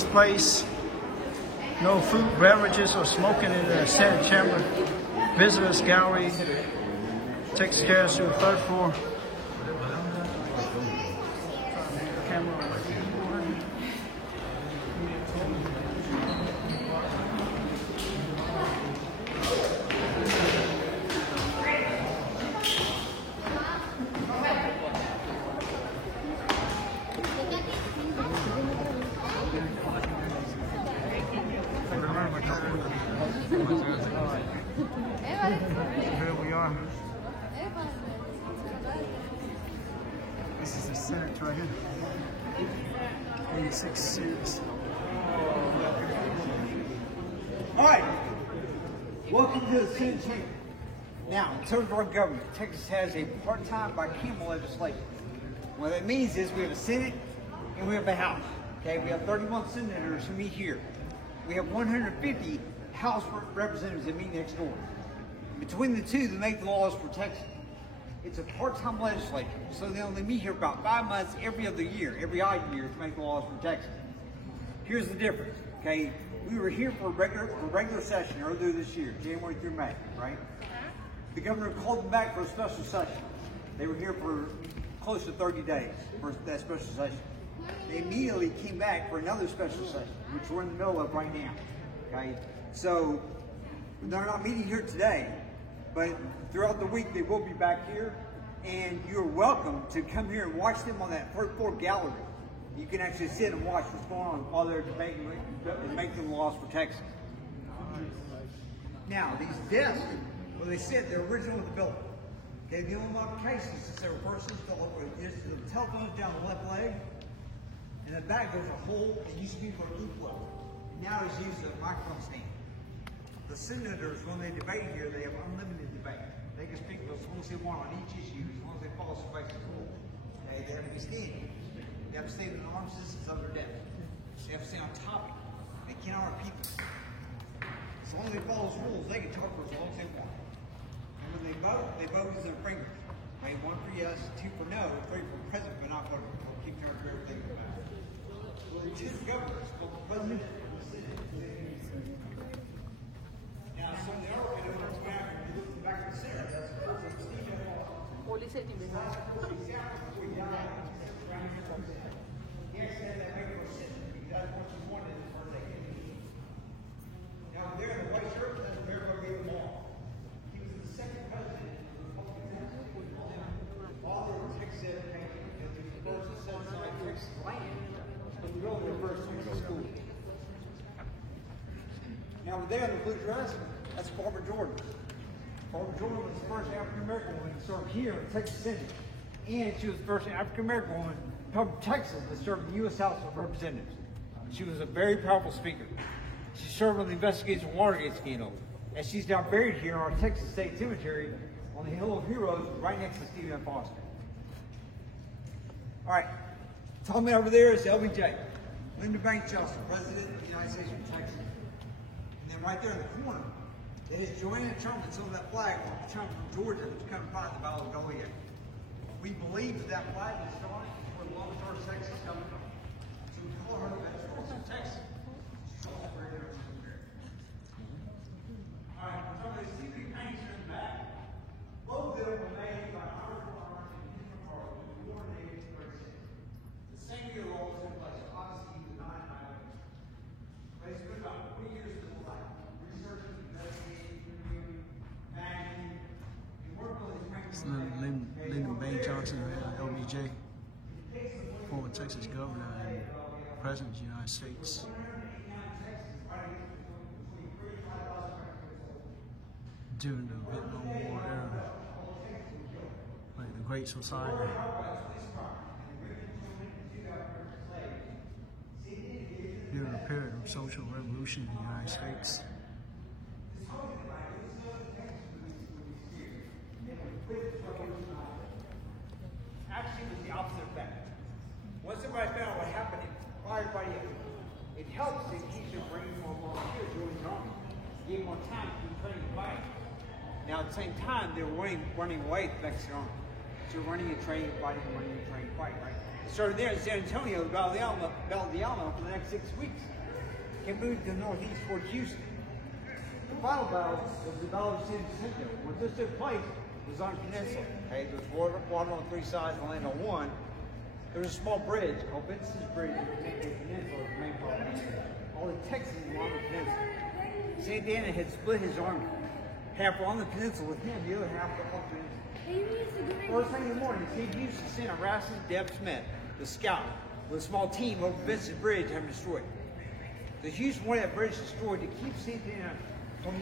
this place. No food, beverages, or smoking in the Senate chamber. Visitors gallery takes care of the third floor. Camera. Here we are. This is the Senate right here. 86 seats. All right. Welcome to the Senate chamber. Now, in terms of our government, Texas has a part-time bicameral legislation. What that means is we have a Senate and we have a House. Okay, we have 31 senators who meet here. We have 150 House representatives that meet next door. Between the two, they make the laws for Texas. It's a part-time legislature, so they only meet here about 5 months every other year, every odd year, to make the laws for Texas. Here's the difference, okay? We were here for a regular session earlier this year, January through May, right? The governor called them back for a special session. They were here for close to 30 days for that special session. They immediately came back for another special session, which we're in the middle of right now, okay? So they're not meeting here today, but throughout the week they will be back here, and you're welcome to come here and watch them on that third floor gallery. You can actually sit and watch what's going on while they're debating and making the laws for Texas. Now, these desks, where they sit, they're original with the building. Okay, the only modifications is there were first installed with the telephones down the left leg, and in the back there's a hole that used to be for an e-flow. Now it's used as a microphone stand. The senators, when they debate here, they have unlimited debate. They can speak as long as they want on each issue, as long as they follow some basic rules. Okay, they have to be standing. They have to stay in an arm's distance of their desk. They have to stay on topic. They cannot repeat them. As long as they follow those rules, they can talk for as long as they want. And when they vote with their fingers. Okay, 1 for yes, 2 for no, 3 for president, but not voting. They'll keep track of everything about it. Well, the two governors, both the president and the Senate. Now, so they are going to look back at the Senate. That's the first of Steve F. Austin. Exactly before he died. He actually had that paper for Senate because that's what he wanted in his birthday. Now, there in the white shirt, that's where everybody gave him all. He was the second president of the Republican Party. Father of Texas education, because he was the first to set aside Texas land, but we really were first to go to school. Now, over there in the blue dress, that's Barbara Jordan. Barbara Jordan was the first African-American woman to serve here in Texas Senate. And she was the first African-American woman from Texas to serve in the U.S. House of Representatives. She was a very powerful speaker. She served on the investigation of Watergate scandal. And she's now buried here in our Texas State Cemetery on the Hill of Heroes right next to Stephen F. Austin. All right, tell me over there is LBJ. Lyndon Baines Johnson, President of the United States of Texas. And then right there in the corner, it is Joanna Trumpets on that flag on Trump from Georgia who's come to fight the Battle of Goliad. We believe that that flag is starting where Lone Star, Texas is coming from. So we call her the best horse in Texas. She's also very good. All right, we're talking about CP paints in the back. Both of them were made by Howard Farmer and Henry Carter, who were born in 1836. The same year law was in place, Odyssey, the 9 highways. Basically, about 20 years of his life. Researching, investigating, reviewing, mapping, and working on these paintings. Lyndon Baines Johnson, LBJ, former Texas governor and president of the United States. During the Vietnam War era, like the Great Society. During the period of social revolution in the United States. Actually, it was the opposite effect. Once everybody found out what happened, it helps in keeping bringing more volunteers to join the army. Give more time to train and fight. Now, at the same time, they were running away from the Mexican army. So running a train, fighting, running a train, fighting, right? It started there in San Antonio, Battle of the Alamo for the next 6 weeks. It moved to the northeast toward Houston. The final battle was the Battle of San Jacinto. When this took place, it was on a peninsula. Okay, there was water on 3 sides and land on 1. There was a small bridge called Vincent's Bridge that connected the peninsula to the main part of the peninsula. All the Texans were on the peninsula. Santa Anna had split his army. Half were on the peninsula with him, the other half were on the peninsula. First thing in the morning, Steve Houston sent a Rasmus Deb Smith, the scout, with a small team over Vincent's Bridge to have it destroyed. The Houston wanted that bridge destroyed to keep Santa Anna from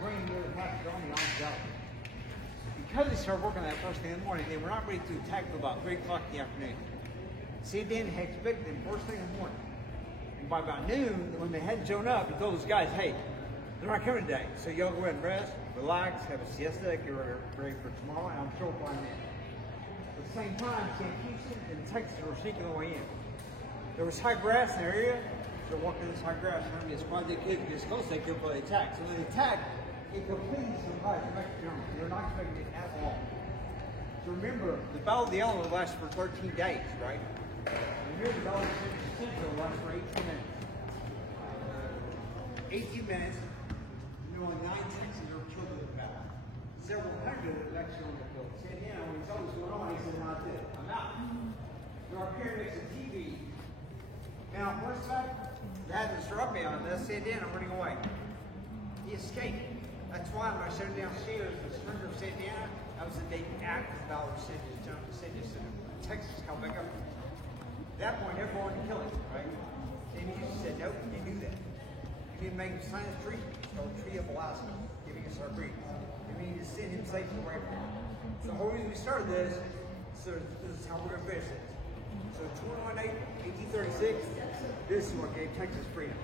bringing the other half of the army on the battle. Because they started working that first thing in the morning, they were not ready to attack until about 3 o'clock in the afternoon. Santa Anna had expected them first thing in the morning. And by about noon, when they hadn't shown up, he told those guys, hey, they're not coming today. So y'all go ahead and rest, relax, have a siesta, get ready for tomorrow, and I'm sure we'll find them. At the same time, St. Houston and Texas were sneaking their way in. There was high grass in the area. They're walking this high grass, and as far as they could get as close as they could before they attacked. So when they attacked, it completely surprised the Mexican army. They were not expecting it at all. So remember, the Battle of the Alamo lasted for 13 days, right? And here the Battle of San Jacinto lasted for 18 minutes. 18 minutes, and only 9 Texans were killed in the battle. Several hundred Mexicans were killed. Santa Anna, when he saw what was going on, he said, "Not it. I'm out." So our pyramids and TV. Now, on horseback, they had Mr. Upman on this. Santa Anna running away. He escaped. That's why when I showed him downstairs, the surrender of Santa Anna, that was the day after the Battle of San Jacinto. Texas come back up. At that point, everyone wanted to kill him, right? Santa Anna said, nope, you can't do that. You can make him sign a treaty. It's called the Treaty of Alaska, giving us our freedom. And we need to send him safely away from here. So the whole reason we started this, so this is how we're going to finish this. So 21 April 1836, this is what gave Texas freedom.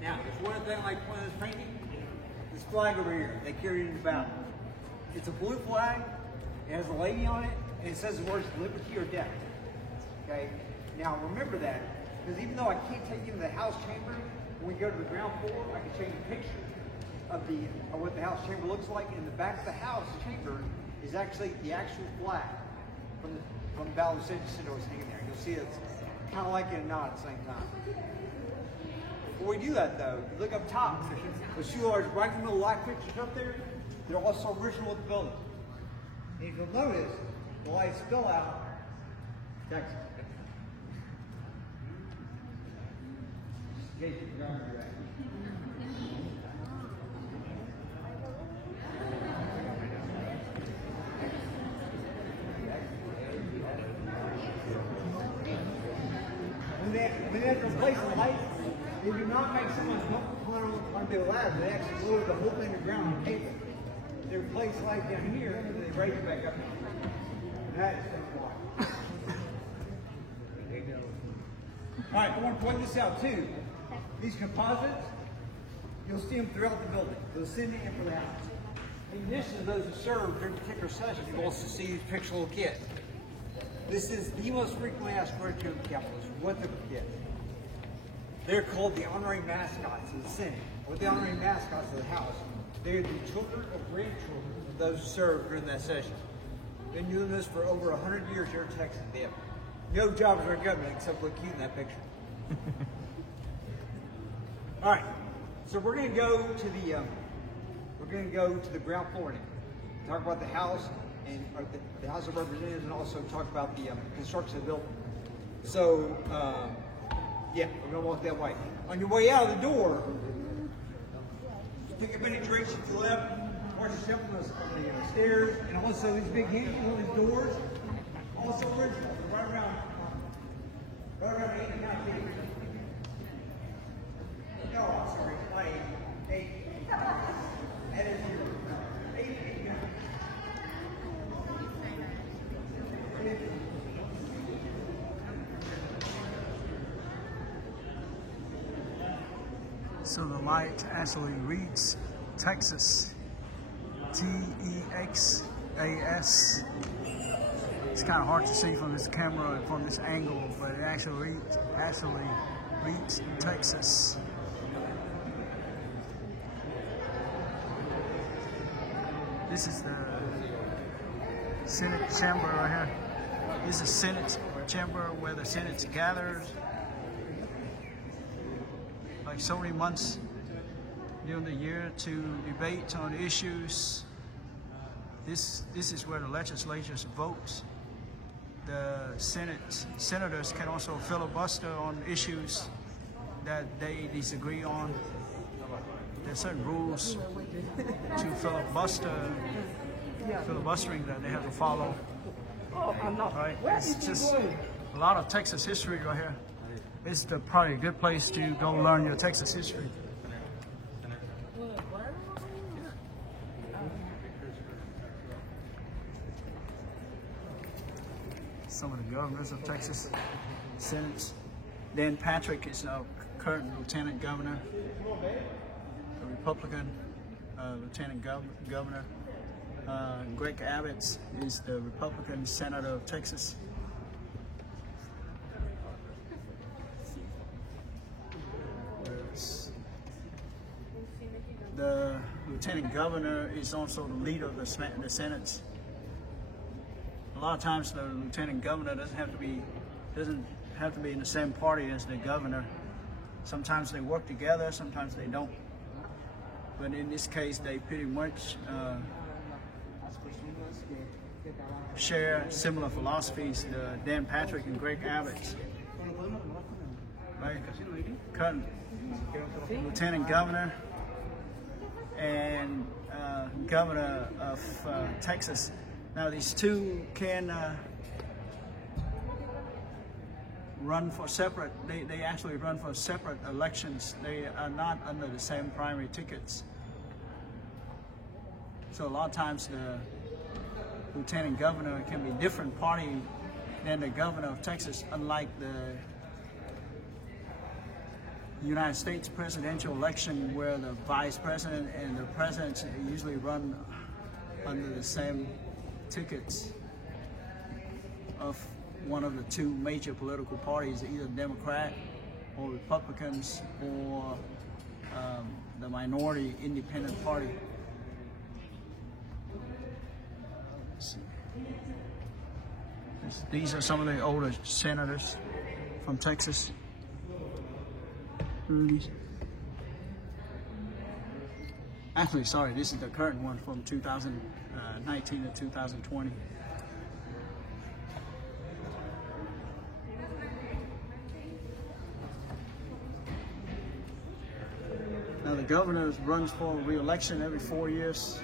Now, there's one thing I like point of this painting, this flag over here, they carried in the battle. It's a blue flag, it has a lady on it, and it says the words liberty or death. Okay? Now remember that, because even though I can't take you to the House chamber, when we go to the ground floor, I can show you a picture of what the House chamber looks like. In the back of the House chamber is actually the actual flag from the Battle of San Jacinto is hanging there. You'll see it's kind of like it and not at the same time. Before we do that though, if you look up top, there's 2 large right in the middle light fixtures up there. They're also original with the building. And if you'll notice, the lights spell out Texas. In case you forgot where you're at. When they have to replace the lights, they do not make someone climb on the ladder. They actually lower the whole thing to the ground on cable. They replace the light down here, and then they raise it back up. And that is why. All right, I want to point this out too. These composites, you'll see them throughout the building. They'll send in for the house. In addition to those that serve during particular sessions, you'll also see these picture little kits. This is the most frequently asked question of the Capitol is what the kit. They're called the honorary mascots of the Senate, or the honorary mascots of the House. They're the children or grandchildren of those who served during that session. Been doing this for over 100 years here in Texas. They have no job in our government except look cute in that picture. All right, so we're going to go to the ground floor now. Talk about the House and the House of Representatives, and also talk about the construction of the building. So, yeah, we're going to walk that way. On your way out of the door, pick up any direction to the left, watch yourself on the stairs, and also these big hinges on these doors, also original, right around 8 and 9 feet. No, I'm sorry, not 8. That is your 8 and 9. So the light actually reads Texas, T-E-X-A-S. It's kind of hard to see from this camera and from this angle, but it actually reads Texas. This is the Senate chamber right here. This is Senate chamber where the Senate gathers. Like so many months during the year to debate on issues. This is where the legislatures vote. The senators can also filibuster on issues that they disagree on. There's certain rules to filibustering that they have to follow. Right? It's just a lot of Texas history right here. It's probably a good place to go learn your Texas history. Some of the governors of Texas, Senate. Dan Patrick is now current lieutenant governor, a Republican lieutenant governor. Greg Abbott is the Republican senator of Texas. The lieutenant governor is also the leader of the Senate. A lot of times the lieutenant governor doesn't have to be in the same party as the governor. Sometimes they work together, sometimes they don't. But in this case, they pretty much share similar philosophies. Dan Patrick and Greg Abbott, right? Current lieutenant governor and governor of Texas. Now these two can run for separate, they actually run for separate elections. They are not under the same primary tickets. So a lot of times the lieutenant governor can be a different party than the governor of Texas, unlike the United States presidential election where the vice president and the president usually run under the same tickets of one of the two major political parties, either Democrat or Republicans or the minority independent party. These are some of the older senators from Texas. Actually, sorry, this is the current one from 2019 to 2020. Now the governor runs for re-election every 4 years.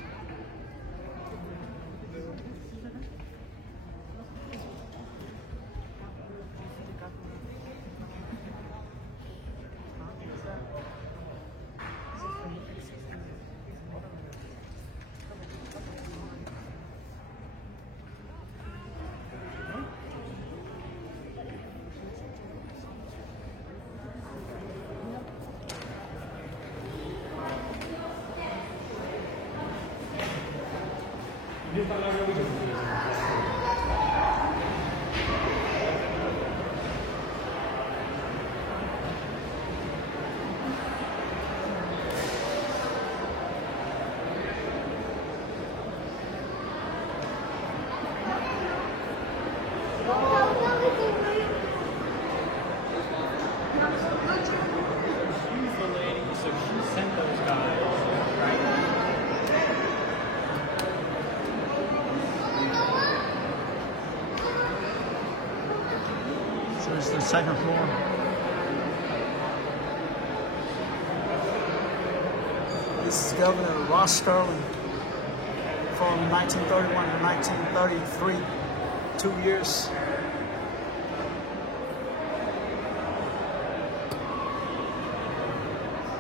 It's the second floor. This is Governor Ross Sterling from 1931 to 1933, 2 years.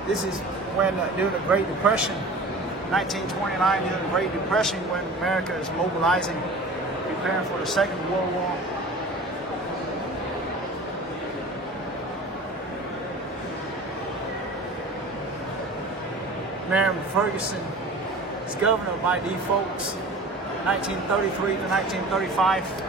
This is when, during the Great Depression, 1929, during the Great Depression, when America is mobilizing, preparing for the Second World War. Mary Ferguson is governor by default, 1933 to 1935.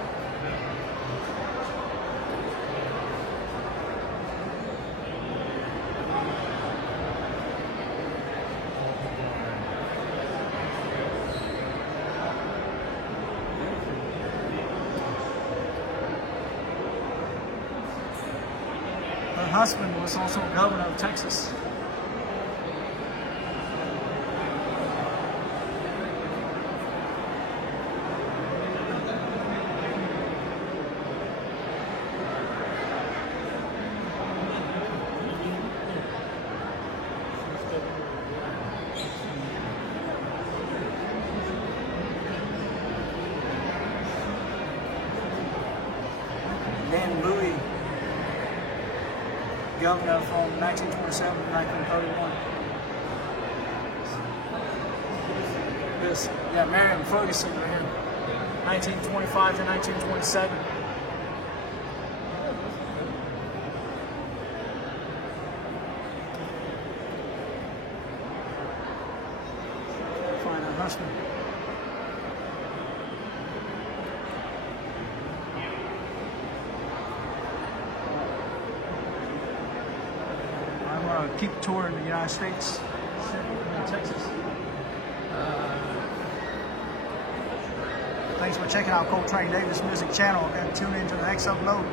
husband was also governor of Texas. Then Louis, governor from 1927 to 1931. This, yeah, Marion Ferguson right here, 1925 to 1927. Find her husband. Keep touring the United States, Texas. Thanks for checking out Coltrane Davis Music Channel, and tune in to the next upload.